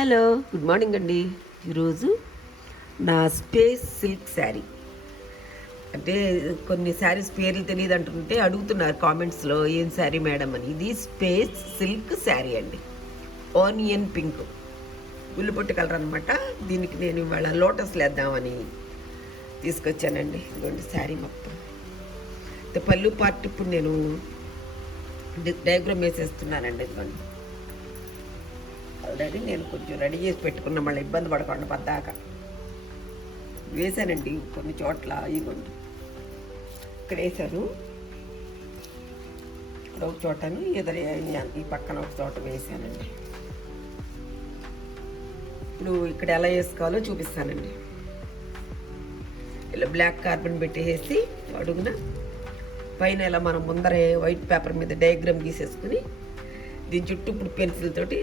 Hello, good morning అండి. ఈరోజు నా స్పేస్ సిల్క్ శారీ, అంటే కొన్ని శారీస్ పేర్లు తెలియదు అంటుంటే అడుగుతున్నారు కామెంట్స్లో, ఏం శారీ మేడం అని. ఇది స్పేస్ సిల్క్ శారీ అండి, ఆనియన్ పింక్ ఉల్లిపొట్టు కలర్ అనమాట. దీనికి నేను ఇవాళ లోటస్ వేద్దామని తీసుకొచ్చానండి. ఇదిగోండి శారీ మొత్తం. పళ్ళు పార్ట్ ఇప్పుడు నేను డయాగ్రామ్ వేసేస్తున్నానండి. ఇదిగోండి ఆల్రెడీ నేను కొంచెం రెడీ చేసి పెట్టుకున్నా, మళ్ళీ ఇబ్బంది పడకుండా పద్దాక వేసానండి. కొన్ని చోట్ల ఇదిగోండి ఇక్కడ వేసాను, ఇక్కడ ఒక చోటను ఈ పక్కన ఒక చోట వేసానండి. ఇప్పుడు ఇక్కడ ఎలా వేసుకోవాలో చూపిస్తానండి. ఇలా బ్లాక్ కార్బన్ పెట్టేసి అడుగున పైన ఇలా మనం ముందరే వైట్ పేపర్ మీద డయాగ్రామ్ గీసేసుకుని దీని చుట్టూ ఇప్పుడు పెన్సిల్ తోటి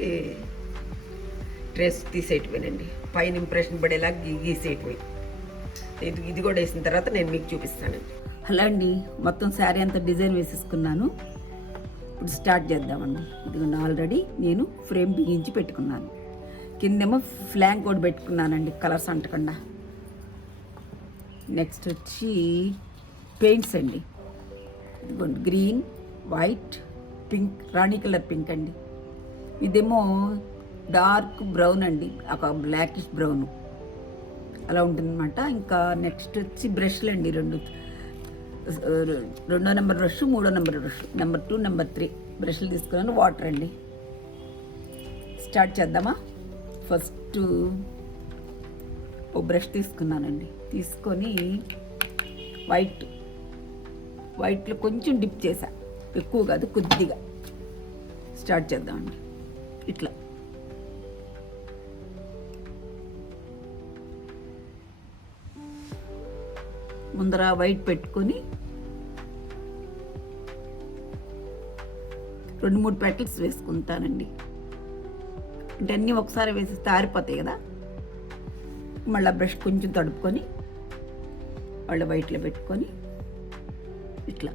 ట్రేస్ తీసేయటమేనండి. పైన ఇంప్రెషన్ పడేలా గీసేయటమే. ఇది కూడా వేసిన తర్వాత నేను మీకు చూపిస్తానండి. అలా అండి, మొత్తం శారీ అంతా డిజైన్ వేసేసుకున్నాను. ఇప్పుడు స్టార్ట్ చేద్దామండి. ఇదిగోండి ఆల్రెడీ నేను ఫ్రేమ్ బిగించి పెట్టుకున్నాను. కిందేమో ఫ్లాంక్ కూడా పెట్టుకున్నానండి, కలర్స్ అంటకుండా. నెక్స్ట్ వచ్చి పెయింట్స్ అండి. ఇదిగోండి గ్రీన్, వైట్, పింక్, రాణి కలర్ పింక్ అండి. ఇదేమో డార్క్ బ్రౌన్ అండి, ఒక బ్లాకిష్ బ్రౌన్ అలా ఉంటుందన్నమాట. ఇంకా నెక్స్ట్ వచ్చి బ్రష్లు అండి, రెండో నెంబర్ బ్రష్, మూడో నెంబర్ బ్రష్, నెంబర్ 2, నెంబర్ 3 బ్రష్లు తీసుకున్నాను. వాటర్ అండి. స్టార్ట్ చేద్దామా? ఫస్ట్ ఓ బ్రష్ తీసుకున్నానండి. తీసుకొని వైట్లో కొంచెం డిప్ చేసా, ఎక్కువ కాదు, కొద్దిగా. స్టార్ట్ చేద్దామండి. ఇట్లా ముందర వైట్ పెట్టుకొని 2-3 పెటల్స్ వేసుకుంటానండి. అంటే అన్నీ ఒకసారి వేసేస్తే ఆరిపోతాయి కదా. మళ్ళీ బ్రష్ కొంచెం తడుపుకొని మళ్ళీ వైట్లో పెట్టుకొని ఇట్లా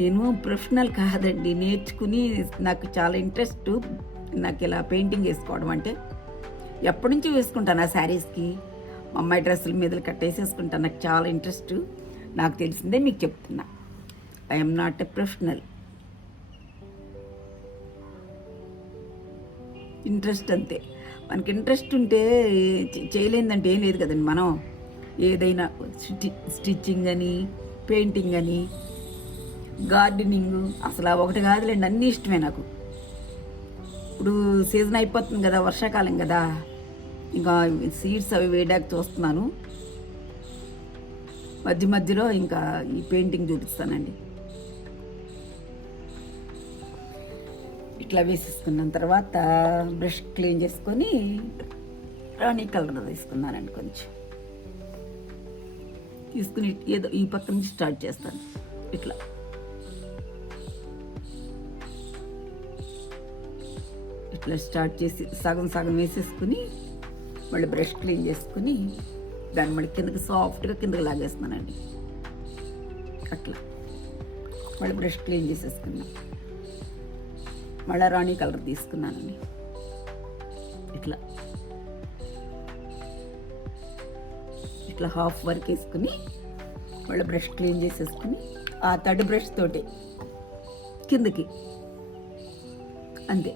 నేను ప్రొఫెషనల్ కాదండి, నేర్చుకుని నాకు చాలా ఇంట్రెస్ట్. నాకు ఇలా పెయింటింగ్ వేసుకోవడం అంటే ఎప్పటి నుంచి వేసుకుంటాను. ఆ శారీస్కి మా అమ్మాయి డ్రెస్సుల మీద కట్టేసేసుకుంటాను. నాకు చాలా ఇంట్రెస్ట్. నాకు తెలిసిందే మీకు చెప్తున్నా. I'm not a professional. Interest అంతే. మనకి ఇంట్రెస్ట్ ఉంటే చేయలేదంటే ఏం లేదు కదండి. మనం ఏదైనా స్టిచ్చింగ్ అని, పెయింటింగ్ అని, గార్డెనింగ్, అసలు ఒకటి కాదులేండి, అన్నీ ఇష్టమే నాకు. ఇప్పుడు సీజన్ అయిపోతుంది కదా, వర్షాకాలం కదా, ఇంకా సీడ్స్ అవి వేయడానికి చూస్తున్నాను. మధ్యలో ఇంకా ఈ పెయింటింగ్ చూపిస్తానండి. ఇట్లా వేసేసుకున్న తర్వాత బ్రష్ క్లీన్ చేసుకొని రాణి కలర్ తీసుకున్నానండి. కొంచెం తీసుకుని ఏదో ఈ పక్క నుంచి స్టార్ట్ చేస్తాను. ఇట్లా స్టార్ట్ చేసి సగం వేసేసుకుని మళ్ళీ బ్రష్ క్లీన్ చేసుకుని దాన్ని మళ్ళీ కిందకి సాఫ్ట్గా కిందకి లాగేస్తున్నానండి. అట్లా మళ్ళీ బ్రష్ క్లీన్ చేసేసుకున్నాం. మళ్ళీ రాణి కలర్ తీసుకున్నానండి. ఇట్లా హాఫ్ వర్క్ వేసుకుని మళ్ళీ బ్రష్ క్లీన్ చేసేసుకుని ఆ తడి బ్రష్ తోటి కిందకి అంతే.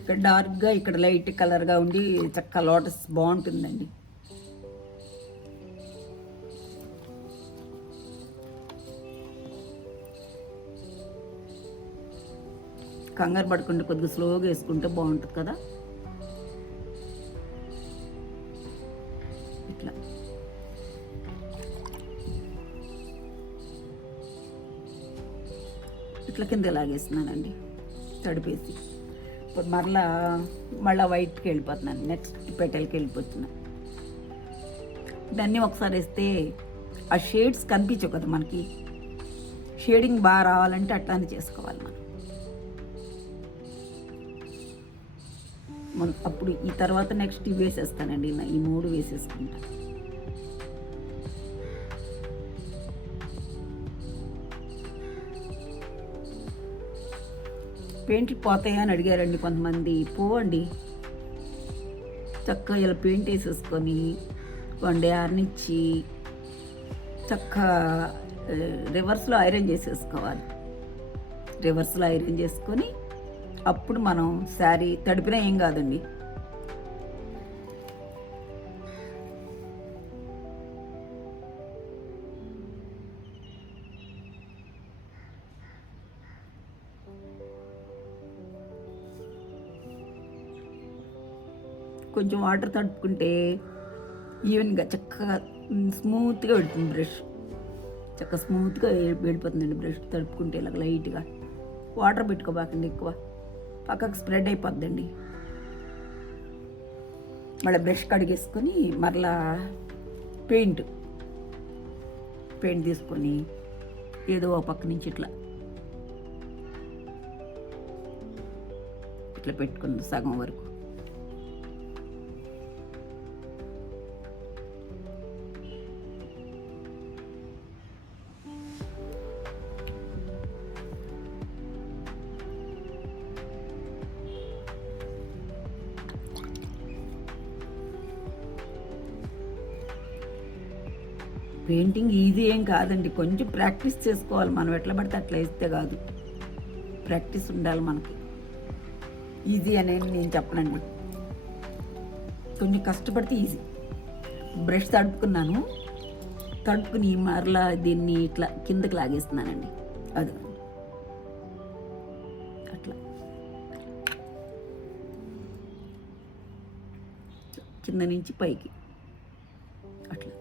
ఇక్కడ డార్క్గా, ఇక్కడ లైట్ కలర్గా ఉండి చక్కగా లోటస్ బాగుంటుందండి. కంగారు పడకుండా కొద్దిగా స్లోగా వేసుకుంటే బాగుంటుంది కదా. ఇట్లా కింద లాగేస్తున్నానండి తడిపేసి. ఇప్పుడు మళ్ళీ వైట్కి వెళ్ళిపోతున్నాను, నెక్స్ట్ పెటల్కి వెళ్ళిపోతున్నాను. దాన్ని ఒకసారి వేస్తే ఆ షేడ్స్ కనిపించవు కదా మనకి. షేడింగ్ బాగా రావాలంటే అట్లానే చేసుకోవాలి మనం. అప్పుడు ఈ తర్వాత నెక్స్ట్ ఇవి వేసేస్తానండి, ఈ 3 వేసేసుకుంటాను. పెయింట్లు పోతాయా అని అడిగారండి కొంతమంది. పోవండి, చక్కగా ఇలా పెయింట్ వేసేసుకొని 1 డే ఆరనిచ్చి చక్కగా రివర్స్లో ఐరన్ చేసేసుకోవాలి. రివర్స్లో ఐరన్ చేసుకొని అప్పుడు మనం శారీ తడిపినా ఏం కాదండి. కొంచెం వాటర్ తడుపుకుంటే ఈవెన్గా చక్కగా స్మూత్గా పెడుతుంది బ్రష్. చక్కగా స్మూత్గా వెళ్ళిపోతుందండి బ్రష్ తడుపుకుంటే. ఇలా లైట్గా వాటర్ పెట్టుకోబాకండి, ఎక్కువ పక్కకు స్ప్రెడ్ అయిపోద్దండి. మళ్ళీ బ్రష్ కడిగేసుకొని మరలా పెయింట్ తీసుకొని ఏదో ఒక పక్క నుంచి ఇట్లా పెట్టుకుంది సగం వరకు. పెయింటింగ్ ఈజీ ఏం కాదండి, కొంచెం ప్రాక్టీస్ చేసుకోవాలి. మనం ఎట్లా పడితే అట్లా వేస్తే కాదు, ప్రాక్టీస్ ఉండాలి మనకి. ఈజీ అనేది నేను చెప్పనండి, కొంచెం కష్టపడితే ఈజీ. బ్రష్ తడుపుకున్నాను, తడుపుకుని మరలా దీన్ని ఇట్లా కిందకి లాగేస్తున్నానండి. అది అట్లా కింద నుంచి పైకి అట్లా.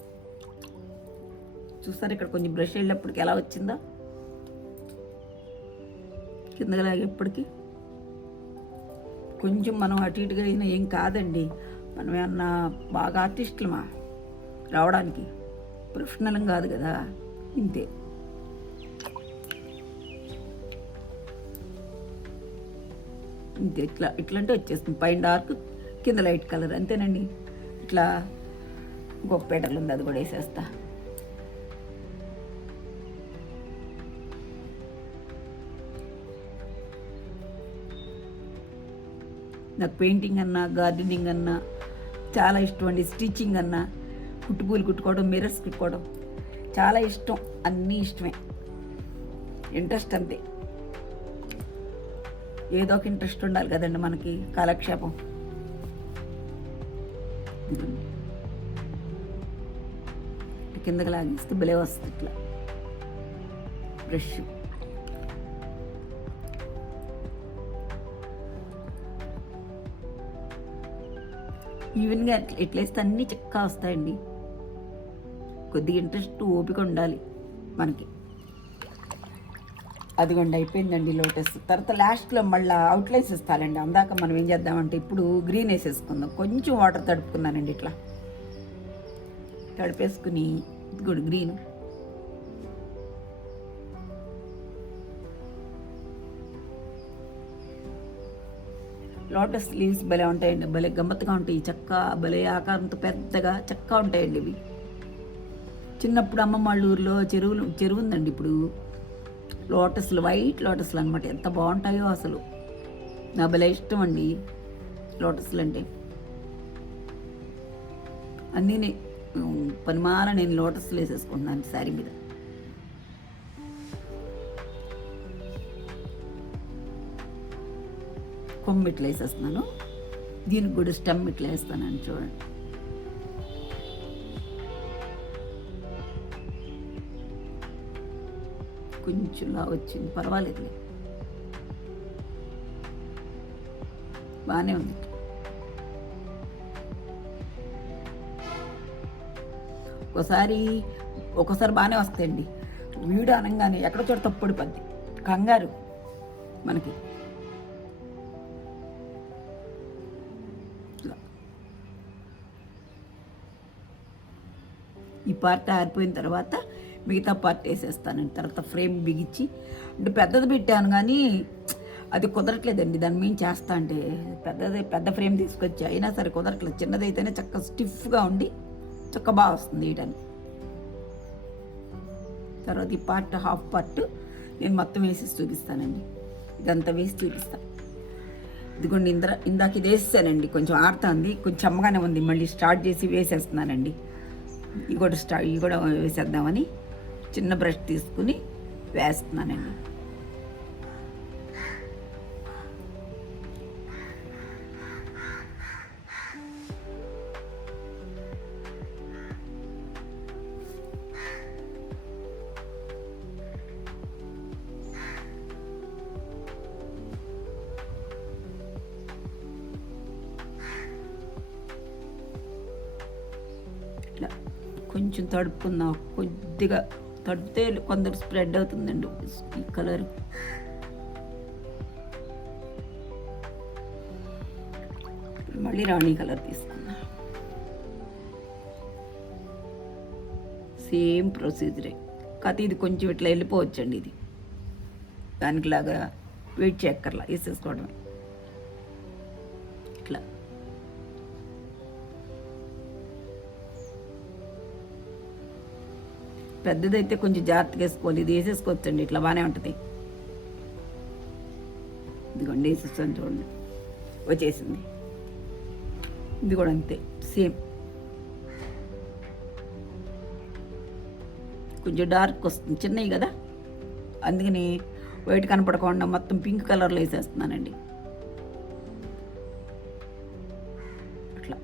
చూస్తారు ఇక్కడ కొంచెం బ్రష్ వెళ్ళేప్పటికి ఎలా వచ్చిందో, కిందకి లాగేప్పటికి. కొంచెం మనం అటు ఇటుగా అయినా ఏం కాదండి, మనం ఏమన్నా బాగా ఆర్టిస్టులమా రావడానికి, ప్రొఫెషనల్ కాదు కదా, ఇంతే. ఇంతే ఇట్లంటే వచ్చేస్తుంది. పైన డార్క్, కింద లైట్ కలర్, అంతేనండి. ఇట్లా ఇంకొక పేటర్లు ఉంది, అది కూడా వేసేస్తా. నాకు పెయింటింగ్ అన్నా, గార్డెనింగ్ అన్నా చాలా ఇష్టం అండి. స్టిచ్చింగ్ అన్నా, కుట్టుపూలు కుట్టుకోవడం, మిర్రర్స్ కుట్టుకోవడం చాలా ఇష్టం. అన్నీ ఇష్టమే, ఇంట్రెస్ట్ అంతే. ఏదో ఒక ఇంట్రెస్ట్ ఉండాలి కదండి మనకి, కాలక్షేపం. కిందకి లాగేస్తే భలే వస్తుంది ఇట్లా బ్రష్. ఈవెన్గా ఎట్లేస్తే అన్నీ చక్కగా వస్తాయండి. కొద్దిగా ఇంట్రెస్ట్, ఓపిక ఉండాలి మనకి. అదిగోండి అయిపోయిందండి లోటస్. తర్వాత లాస్ట్లో మళ్ళీ అవుట్లైన్స్ ఇస్తానండి. అందాక మనం ఏం చేద్దామంటే ఇప్పుడు గ్రీన్ వేసేసుకుందాం. కొంచెం వాటర్ తడుపుకున్నానండి, ఇట్లా తడిపేసుకుని ఇది గ్రీన్. లోటస్ లీవ్స్ భలే ఉంటాయండి, భలే గమ్మత్తుగా ఉంటాయి. చక్క భలే ఆకారంతో పెద్దగా చక్కగా ఉంటాయండి ఇవి. చిన్నప్పుడు అమ్మమ్మ వాళ్ళ ఊరిలో చెరువు ఉందండి. ఇప్పుడు లోటస్లు, వైట్ లోటస్లు అనమాట, ఎంత బాగుంటాయో అసలు. నా భలే ఇష్టం అండి లోటస్లు అంటే. అన్నీ పనిమాల నేను లోటస్లు వేసేసుకుంటున్నాను శారీ మీద. కొమ్మ ఇట్లా వేసేస్తున్నాను, దీనికి కూడా స్టెమ్ ఇట్లా వేస్తానని చూడండి. కొంచెంలా వచ్చింది, పర్వాలేదు, బాగానే ఉంది. ఒకసారి బాగానే వస్తాయండి. వీడియో అనగానే ఎక్కడ చోట తప్పుడు పద్ది కంగారు మనకి. ఈ పార్ట్ ఆరిపోయిన తర్వాత మిగతా పార్ట్ వేసేస్తానండి. తర్వాత ఫ్రేమ్ బిగించి, అంటే పెద్దది పెట్టాను కానీ అది కుదరట్లేదండి. దాని మీద చేస్తా అంటే పెద్ద ఫ్రేమ్ తీసుకొచ్చి అయినా సరే కుదరట్లేదు. చిన్నదైతేనే చక్కగా స్టిఫ్గా ఉండి చక్క బాగా వస్తుంది వేయడానికి. తర్వాత ఈ పార్ట్ హాఫ్ పార్ట్ నేను మొత్తం వేసి చూపిస్తానండి. ఇదంతా వేసి చూపిస్తా. ఇదిగోండి ఇందాక ఇది వేసానండి, కొంచెం ఆడుతుంది, కొంచెం చెమ్మగానే ఉంది, మళ్ళీ స్టార్ట్ చేసి వేసేస్తున్నానండి. ఇవి కూడా వేసేద్దామని చిన్న బ్రష్ తీసుకుని వేస్తున్నానండి. ఇట్లా కొంచెం తడుపుకుందాం, కొద్దిగా తడిపితే కొందరు స్ప్రెడ్ అవుతుందండి ఈ కలర్. మళ్ళీ రాణి కలర్ తీసుకుందాం. సేమ్ ప్రొసీజరే, కాకపోతే ఇది కొంచెం ఇట్లా వెళ్ళిపోవచ్చండి. ఇది దానికిలాగా వెయిట్ చేయక్కర్లా, వేసేసుకోవడమే ఇట్లా. పెద్దదైతే కొంచెం జాగ్రత్తగా వేసుకోవాలి, ఇది వేసేసుకోవచ్చండి, ఇట్లా బాగానే ఉంటుంది. ఇదిగోండి వేసేస్తాను చూడండి, వచ్చేసింది. ఇది కూడా అంతే సేమ్, కొంచెం డార్క్ వస్తుంది, చిన్నవి కదా, అందుకని వైట్ కనపడకుండా మొత్తం పింక్ కలర్లో వేసేస్తున్నానండి. అట్లా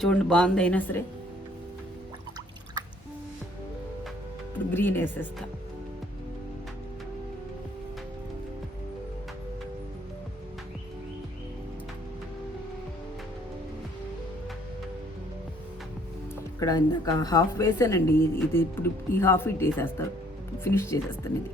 చూడండి, బాగుంది. అయినా సరే ఇప్పుడు గ్రీన్ వేసేస్తా. ఇక్కడ ఇందాక హాఫ్ వేసానండి, ఇది ఇప్పుడు ఈ హాఫ్ ఇట్ వేసేస్తారు, ఫినిష్ చేసేస్తాను ఇది.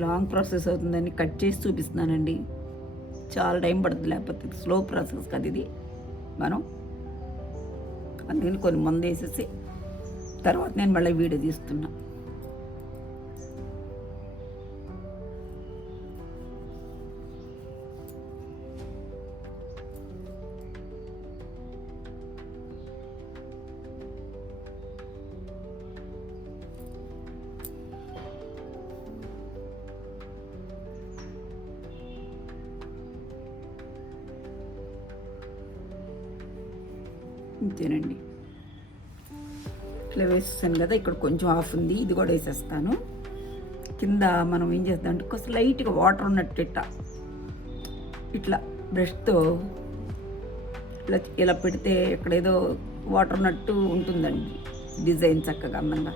లాంగ్ ప్రాసెస్ అవుతుందని కట్ చేసి చూపిస్తున్నానండి, చాలా టైం పడుతుంది, లేకపోతే స్లో ప్రాసెస్ కదా ఇది మనం. అందుకని కొన్ని మందు వేసేసి తర్వాత నేను మళ్ళీ వీడియో తీస్తున్నా. ఇంతేనండి, ఇట్లా వేసేసాను కదా, ఇక్కడ కొంచెం ఆఫ్ ఉంది, ఇది కూడా వేసేస్తాను. కింద మనం ఏం చేద్దాం అంటే కొంచెం లైట్గా వాటర్ ఉన్నట్టు ఇట్లా బ్రష్తో ఇలా పెడితే ఇక్కడ ఏదో వాటర్ ఉన్నట్టు ఉంటుందండి డిజైన్, చక్కగా అందంగా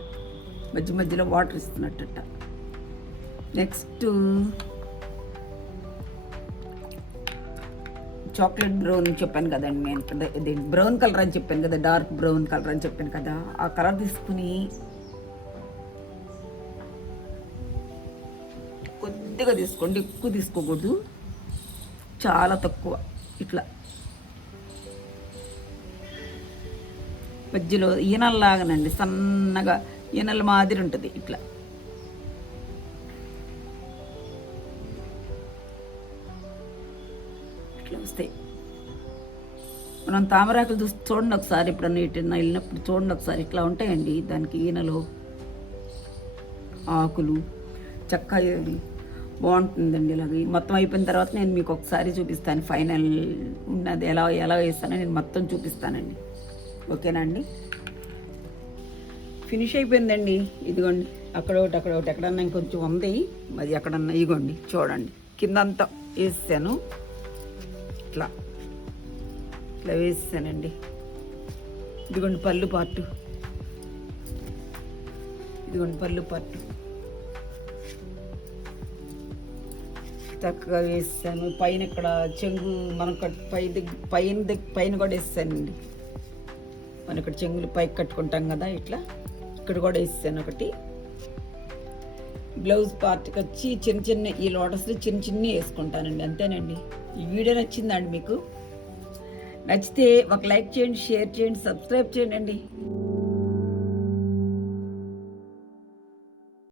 మధ్య మధ్యలో వాటర్ ఇస్తున్నట్ట. నెక్స్ట్ చాక్లెట్ బ్రౌన్ చెప్పాను కదండి నేను, ఇది బ్రౌన్ కలర్ అని చెప్పాను కదా, డార్క్ బ్రౌన్ కలర్ అని చెప్పాను కదా, ఆ కలర్ తీసుకుని కొద్దిగా తీసుకోండి, ఎక్కువ తీసుకోకూడదు, చాలా తక్కువ. ఇట్లా మధ్యలో ఈనల్లాగానండి, సన్నగా ఈనల మాదిరి ఉంటుంది ఇట్లా. వస్తాయి. మనం తామరాకులు చూసి చూడండి ఒకసారి, ఎప్పుడన్నా ఎటన్నా వెళ్ళినప్పుడు చూడండి ఒకసారి, ఇట్లా ఉంటాయండి దానికి ఈనలు, ఆకులు, చక్క బాగుంటుందండి. ఇలాగ మొత్తం అయిపోయిన తర్వాత నేను మీకు ఒకసారి చూపిస్తాను, ఫైనల్ ఉన్నది ఎలా వేస్తానో నేను మొత్తం చూపిస్తానండి. ఓకేనా అండి? ఫినిష్ అయిపోయిందండి. ఇదిగోండి, అక్కడ ఒకటి ఎక్కడన్నా ఇంకొంచెం ఉంది, అది ఎక్కడన్నా ఇదిగోండి చూడండి, కిందంతా వేసాను, ఇట్లా వేసానండి. ఇదిగోండి పళ్ళు పార్టు, చక్కగా వేసాను. పైన ఇక్కడ చెంగు మనం పైన కూడా వేసానండి. మనం ఇక్కడ చెంగులు పైకి కట్టుకుంటాం కదా, ఇట్లా ఇక్కడ కూడా వేసాను ఒకటి. బ్లౌజ్ పార్ట్కి వచ్చి చిన్న చిన్న ఈ లోటస్ని చిన్న చిన్న వేసుకుంటానండి, అంతేనండి. ఈ వీడియో నచ్చిందండి మీకు? నచ్చితే ఒక లైక్ చేయండి, షేర్ చేయండి, సబ్స్క్రైబ్ చేయండి.